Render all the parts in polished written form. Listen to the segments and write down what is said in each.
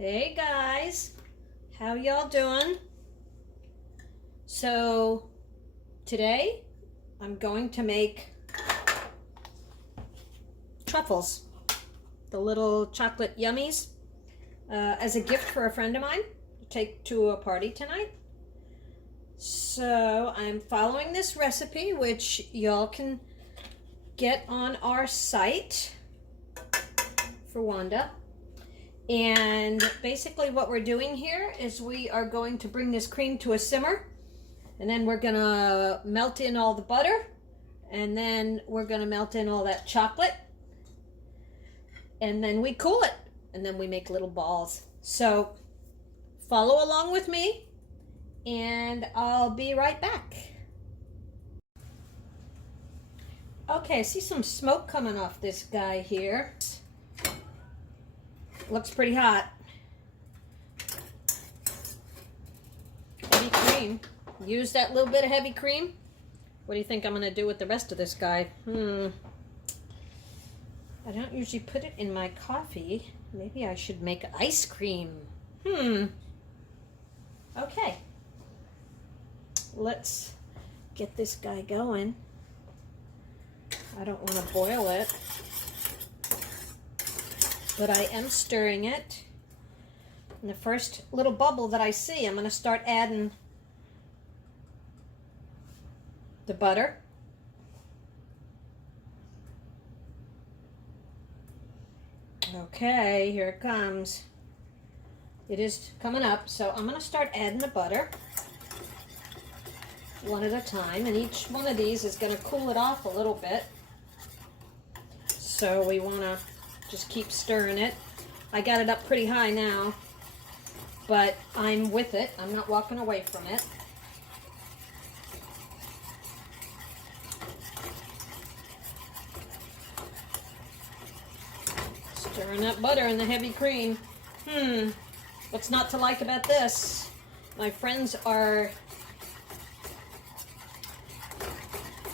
Hey guys, how y'all doing? So today I'm going to make truffles, the little chocolate yummies, as a gift for a friend of mine to take to a party tonight. So I'm following this recipe, which y'all can get on our site for Wanda. And basically what we're doing here is we are going to bring this cream to a simmer, and then we're gonna melt in all the butter, and then we're gonna melt in all that chocolate, and then we cool it, and then we make little balls. So follow along with me and I'll be right back. Okay, I see some smoke coming off this guy here. Looks pretty hot. Heavy cream. Use that little bit of heavy cream. What do you think I'm going to do with the rest of this guy? I don't usually put it in my coffee. Maybe I should make ice cream. Okay. Let's get this guy going. I don't want to boil it, but I am stirring it. And the first little bubble that I see, I'm going to start adding the butter. Okay, here it comes. It is coming up, so I'm going to start adding the butter one at a time, and each one of these is going to cool it off a little bit. So we want to just keep stirring it. I got it up pretty high now, but I'm with it. I'm not walking away from it. Stirring up butter in the heavy cream. What's not to like about this? My friends are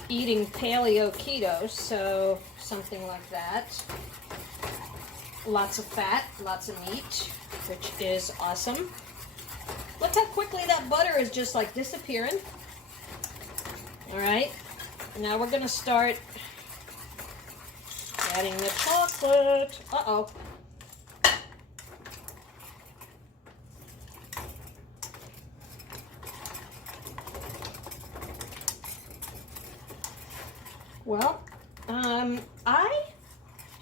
eating paleo keto, so something like that. Lots of fat, lots of meat, which is awesome. Look how quickly that butter is just like disappearing. All right, now we're gonna start adding the chocolate. Uh-oh. Well, I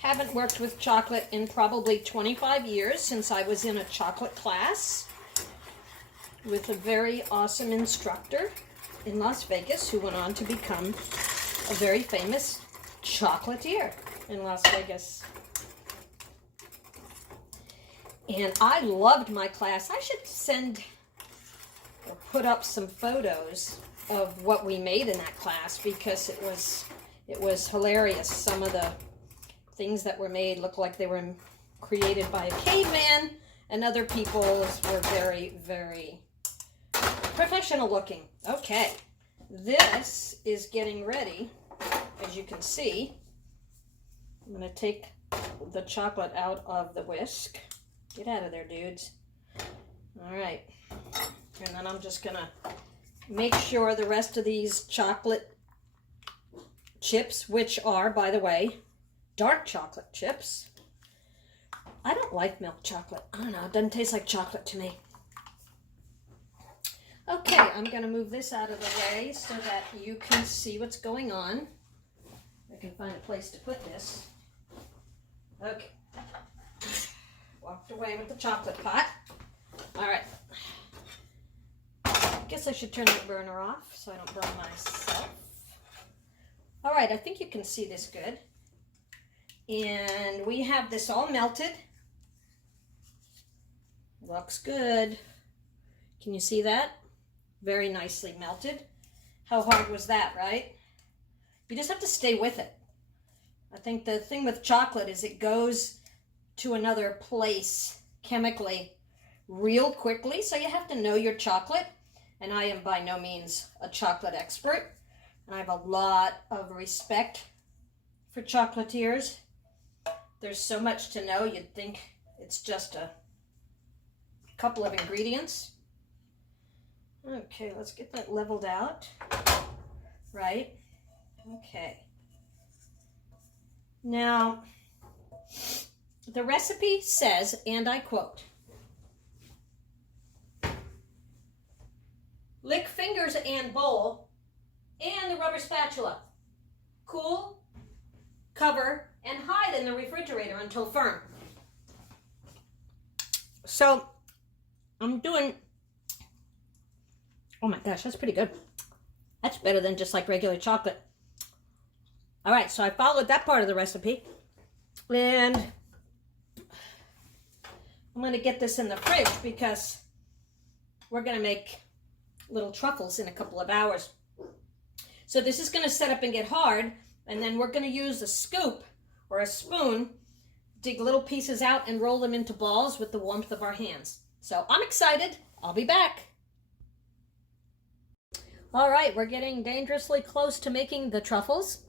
haven't worked with chocolate in probably 25 years, since I was in a chocolate class with a very awesome instructor in Las Vegas who went on to become a very famous chocolatier in Las Vegas. And I loved my class. I should send or put up some photos of what we made in that class, because it was hilarious. Some of the things that were made looked like they were created by a caveman, and other people's were very, very professional looking. Okay, this is getting ready. As you can see, I'm going to take the chocolate out of the whisk. Get out of there, dudes. All right, and then I'm just going to make sure the rest of these chocolate chips, which are, by the way, dark chocolate chips. I don't like milk chocolate. I don't know, it doesn't taste like chocolate to me. Okay, I'm going to move this out of the way so that you can see what's going on. I can find a place to put this. Okay. Walked away with the chocolate pot. All right. Guess I should turn the burner off so I don't burn myself. All right, I think you can see this good. And we have this all melted. Looks good. Can you see that? Very nicely melted. How hard was that, right? You just have to stay with it. I think the thing with chocolate is it goes to another place chemically real quickly, so you have to know your chocolate. And I am by no means a chocolate expert. And I have a lot of respect for chocolatiers. There's so much to know, you'd think it's just a couple of ingredients. Okay, let's get that leveled out. Right? Okay. Now, the recipe says, and I quote, lick fingers and bowl and the rubber spatula. Cool, cover, and hide in the refrigerator until firm. So, I'm doing, oh my gosh, that's pretty good. That's better than just like regular chocolate. All right, so I followed that part of the recipe. And I'm going to get this in the fridge because we're going to make little truffles in a couple of hours. So this is going to set up and get hard, and then we're going to use a scoop or a spoon, dig little pieces out and roll them into balls with the warmth of our hands. So I'm excited. I'll be back. All right, we're getting dangerously close to making the truffles.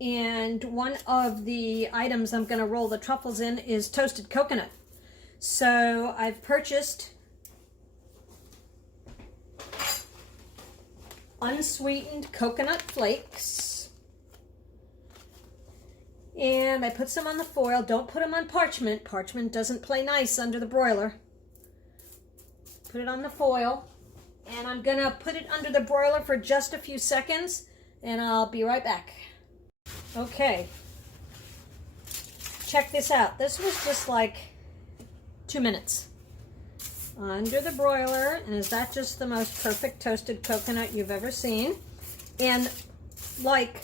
And one of the items I'm going to roll the truffles in is toasted coconut. So I've purchased unsweetened coconut flakes. And I put some on the foil. Don't put them on parchment. Parchment doesn't play nice under the broiler. Put it on the foil. And I'm going to put it under the broiler for just a few seconds. And I'll be right back. Okay, check this out. This was just like 2 minutes under the broiler, and is that just the most perfect toasted coconut you've ever seen? And like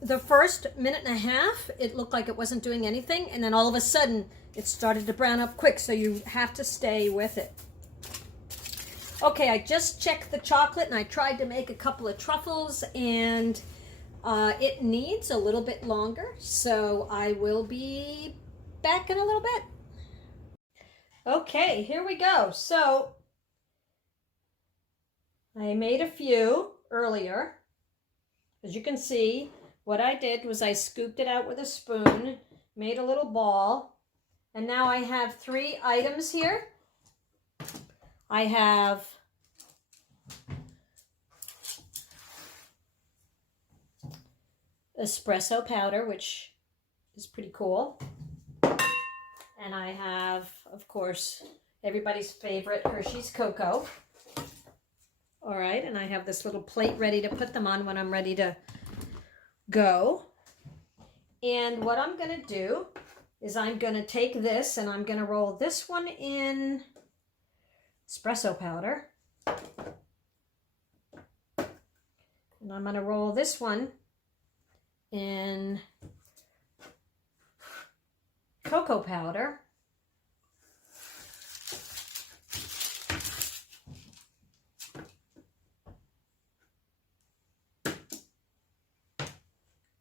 the first minute and a half, it looked like it wasn't doing anything, and then all of a sudden it started to brown up quick, so you have to stay with it. Okay, I just checked the chocolate, and I tried to make a couple of truffles, and it needs a little bit longer, so I will be back in a little bit. Okay, here we go. So I made a few earlier. As you can see, what I did was I scooped it out with a spoon, made a little ball, and now I have 3 items here. I have espresso powder, which is pretty cool. And I have, of course, everybody's favorite Hershey's Cocoa. All right, and I have this little plate ready to put them on when I'm ready to go. And what I'm going to do is I'm going to take this and I'm going to roll this one in espresso powder. And I'm going to roll this one in cocoa powder.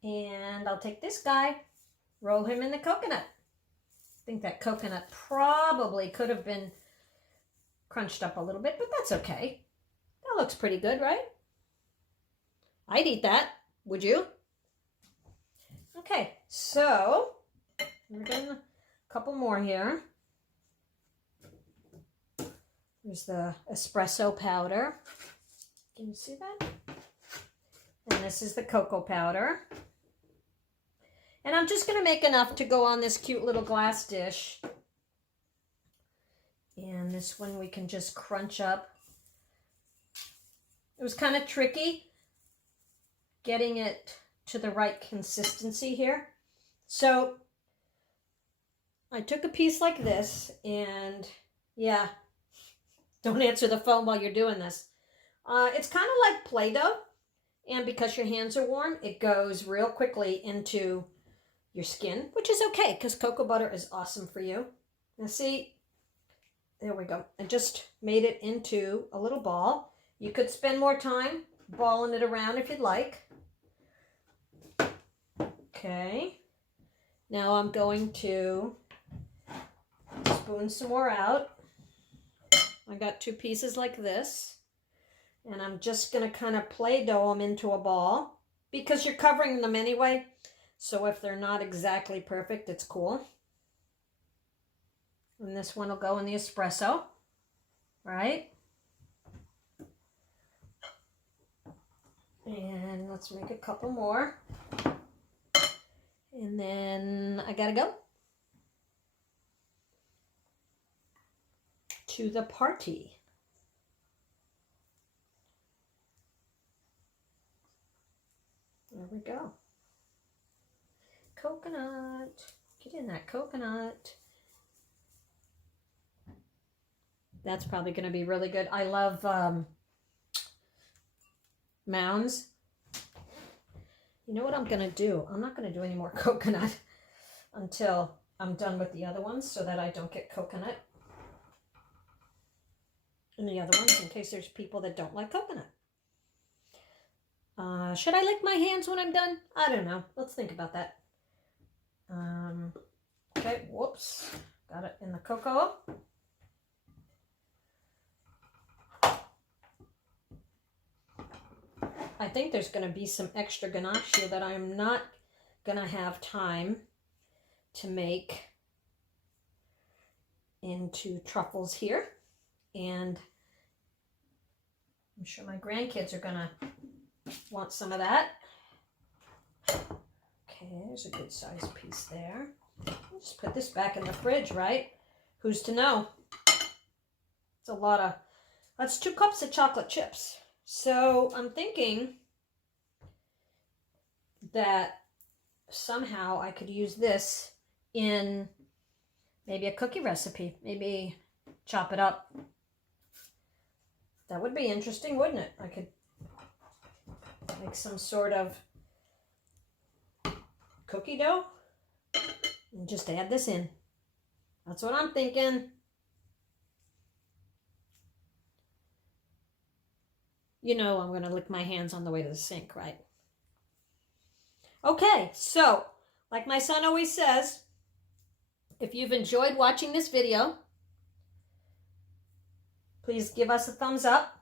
And I'll take this guy, roll him in the coconut. I think that coconut probably could have been crunched up a little bit, but that's okay. That looks pretty good, right? I'd eat that. Would you? Okay, so we're getting a couple more here. There's the espresso powder. Can you see that? And this is the cocoa powder. And I'm just going to make enough to go on this cute little glass dish. And this one we can just crunch up. It was kind of tricky getting it to the right consistency here. So I took a piece like this, and yeah, don't answer the phone while you're doing this. It's kind of like Play-Doh, and because your hands are warm, it goes real quickly into your skin, which is okay because cocoa butter is awesome for you. Now see, there we go. I just made it into a little ball. You could spend more time balling it around if you'd like. Okay, now I'm going to spoon some more out. I got 2 pieces like this, and I'm just going to kind of Play-Doh them into a ball because you're covering them anyway, so if they're not exactly perfect, it's cool. And this one will go in the espresso. right? And let's make a couple more. And then I gotta go to the party. There we go. Coconut. Get in that coconut. That's probably going to be really good. I love mounds. You know what I'm going to do? I'm not going to do any more coconut until I'm done with the other ones so that I don't get coconut in the other ones in case there's people that don't like coconut. Should I lick my hands when I'm done? I don't know. Let's think about that. Okay, whoops. Got it in the cocoa. I think there's going to be some extra ganache here that I'm not going to have time to make into truffles here. And I'm sure my grandkids are going to want some of that. Okay, there's a good sized piece there. I'll just put this back in the fridge, right? Who's to know? It's a lot of, that's 2 cups of chocolate chips. So I'm thinking that somehow I could use this in maybe a cookie recipe. Maybe chop it up. That would be interesting, wouldn't it? I could make some sort of cookie dough and just add this in. That's what I'm thinking. You know I'm going to lick my hands on the way to the sink, right? Okay, so like my son always says, if you've enjoyed watching this video, please give us a thumbs up.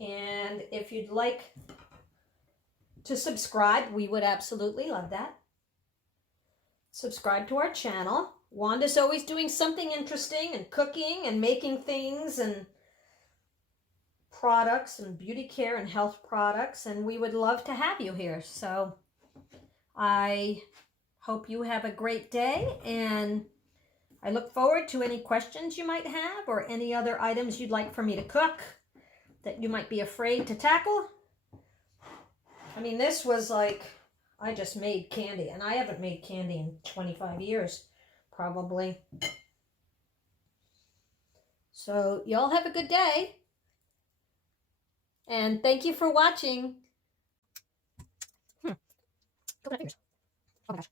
And if you'd like to subscribe, we would absolutely love that. Subscribe to our channel. Wanda's always doing something interesting and cooking and making things and products and beauty care and health products, and we would love to have you here. So I hope you have a great day, and I look forward to any questions you might have or any other items you'd like for me to cook that you might be afraid to tackle. I mean, this was like, I just made candy, and I haven't made candy in 25 years, probably. So y'all have a good day. And thank you for watching. Coconut fingers. Oh my gosh.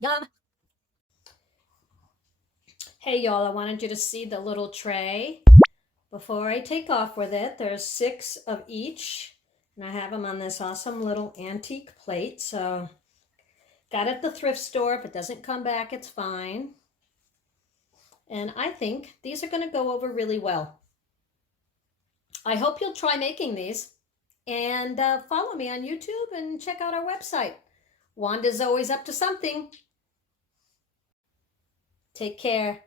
Yum. Hey y'all, I wanted you to see the little tray. Before I take off with it, there's 6 of each. And I have them on this awesome little antique plate. So, got it at the thrift store. If it doesn't come back, it's fine. And I think these are going to go over really well. I hope you'll try making these. And follow me on YouTube and check out our website. Wanda's always up to something. Take care.